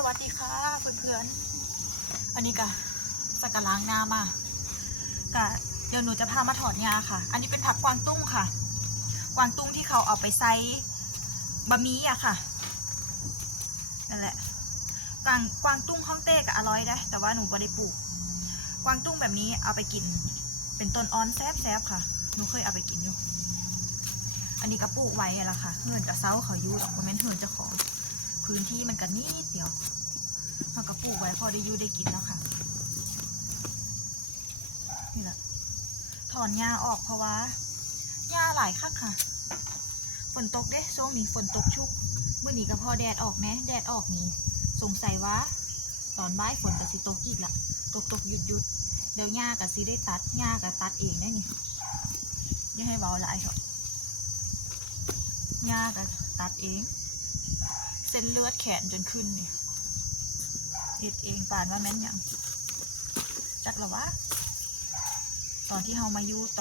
สวัสดีค่ะเพื่อนๆอันนี้กะสักกะล้างหน้ามากะเดี๋ยวหนูจะพามาถอดงาค่ะอันนี้เป็นผักกวางตุ้งค่ะกวางตุ้งที่เขาเอาไปใส่บะหมี่อะค่ะนั่นแหละกวางตุ้งฮ่องเต้กะอร่อยได้แต่ว่าหนูไม่ได้ปลูกกวางตุ้งแบบนี้เอาไปกินเป็นต้นอ่อนแซ่บๆค่ะหนูเคยเอาไปกินอยู่อันนี้ก็ปลูกไว้ละค่ะเหินกับเซาเขาอยู่หรอกมันเหินเจ้าของพื้นที่มันกันนิดเดียวเราก็ปลูกไว้พอได้อยู่ได้กินแล้วค่ะนี่แหละถอนหญ้าออกเพราะว่าหญ้าหลายคักค่ะฝนตกเด้ช่วงนี้ฝนตกชุกเมื่อนี้ก็พอแดดออกไหมแดดออกนี้สงสัยว่าตอนบ่ายฝนก็สิตกอีกละตกหยุดเดี๋ยวหญ้าก็สิได้ตัดหญ้าก็ตัดเองได้นี่อย่าให้เบาหลายครับหญ้าก็ตัดเองเส้นเลือดแขนจนขึ้นเนี่ยเฮ็ดเองป่านว่าแม่นยังจักละวะตอนที่เฮามาอยู่